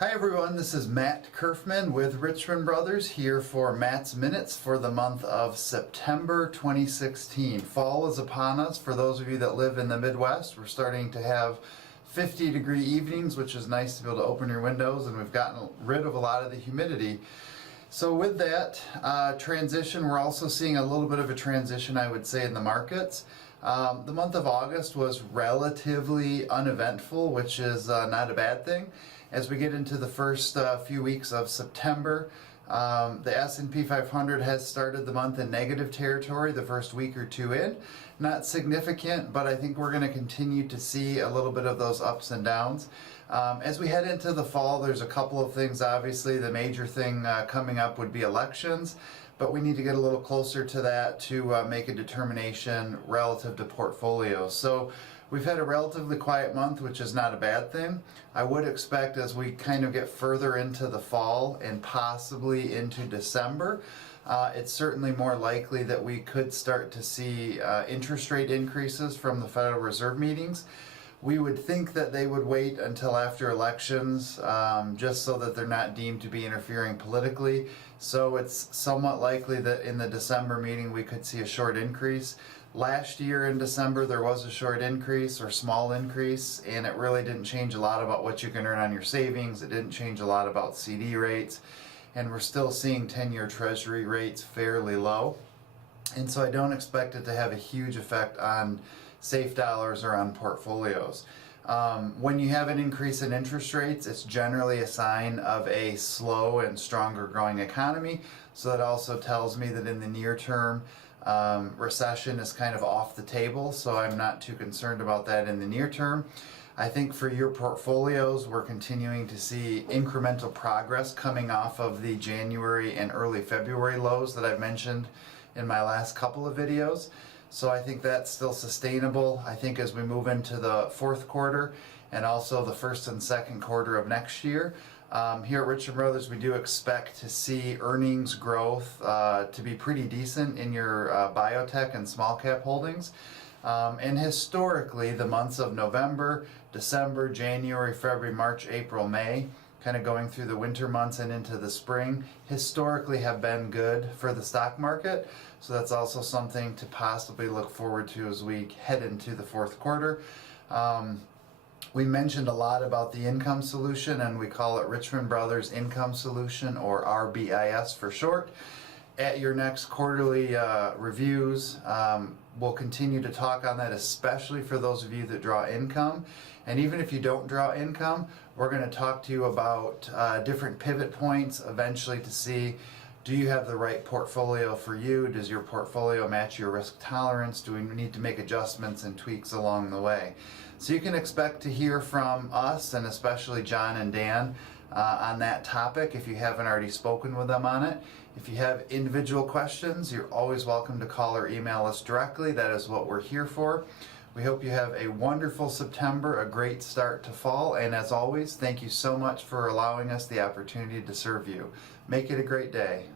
Hi everyone, this is Matt Kerfman with Richmond Brothers here for Matt's Minutes for the month of September 2016. Fall is upon us. For those of you that live in the Midwest, we're starting to have 50-degree evenings, which is nice to be able to open your windows, and we've gotten rid of a lot of the humidity. So with that transition, we're also seeing a little bit of a transition, I would say, in the markets. The month of August was relatively uneventful, which is not a bad thing. As we get into the first few weeks of September, the S&P 500 has started the month in negative territory the first week or two in. Not significant, but I think we're going to continue to see a little bit of those ups and downs. As we head into the fall, there's a couple of things. Obviously, the major thing coming up would be elections, but we need to get a little closer to that to make a determination relative to portfolios. So we've had a relatively quiet month, which is not a bad thing. I would expect as we kind of get further into the fall and possibly into December, it's certainly more likely that we could start to see interest rate increases from the Federal Reserve meetings. We would think that they would wait until after elections, just so that they're not deemed to be interfering politically. So it's somewhat likely that in the December meeting we could see a short increase. Last year in December there was a short increase or small increase, and it really didn't change a lot about what you can earn on your savings. It didn't change a lot about CD rates, and we're still seeing 10-year Treasury rates fairly low. And so I don't expect it to have a huge effect on safe dollars or on portfolios. When you have an increase in interest rates, it's generally a sign of a slow and stronger growing economy. So that also tells me that in the near term, recession is kind of off the table. So I'm not too concerned about that in the near term. I think for your portfolios, we're continuing to see incremental progress coming off of the January and early February lows that I've mentioned in my last couple of videos. So I think that's still sustainable. I think as we move into the fourth quarter and also the first and second quarter of next year, here at Richmond Brothers, we do expect to see earnings growth to be pretty decent in your biotech and small cap holdings. And historically, the months of November, December, January, February, March, April, May, kind of going through the winter months and into the spring, historically have been good for the stock market. So that's also something to possibly look forward to as we head into the fourth quarter. We mentioned a lot about the income solution, and we call it Richmond Brothers Income Solution, or RBIS for short. At your next quarterly reviews, we'll continue to talk on that, especially for those of you that draw income. And even if you don't draw income, we're going to talk to you about different pivot points eventually to see, do you have the right portfolio for you? Does your portfolio match your risk tolerance? Do we need to make adjustments and tweaks along the way? So you can expect to hear from us, and especially John and Dan, on that topic if you haven't already spoken with them on it. If you have individual questions, you're always welcome to call or email us directly. That is what we're here for. We hope you have a wonderful September, a great start to fall, and as always, thank you so much for allowing us the opportunity to serve you. Make it a great day.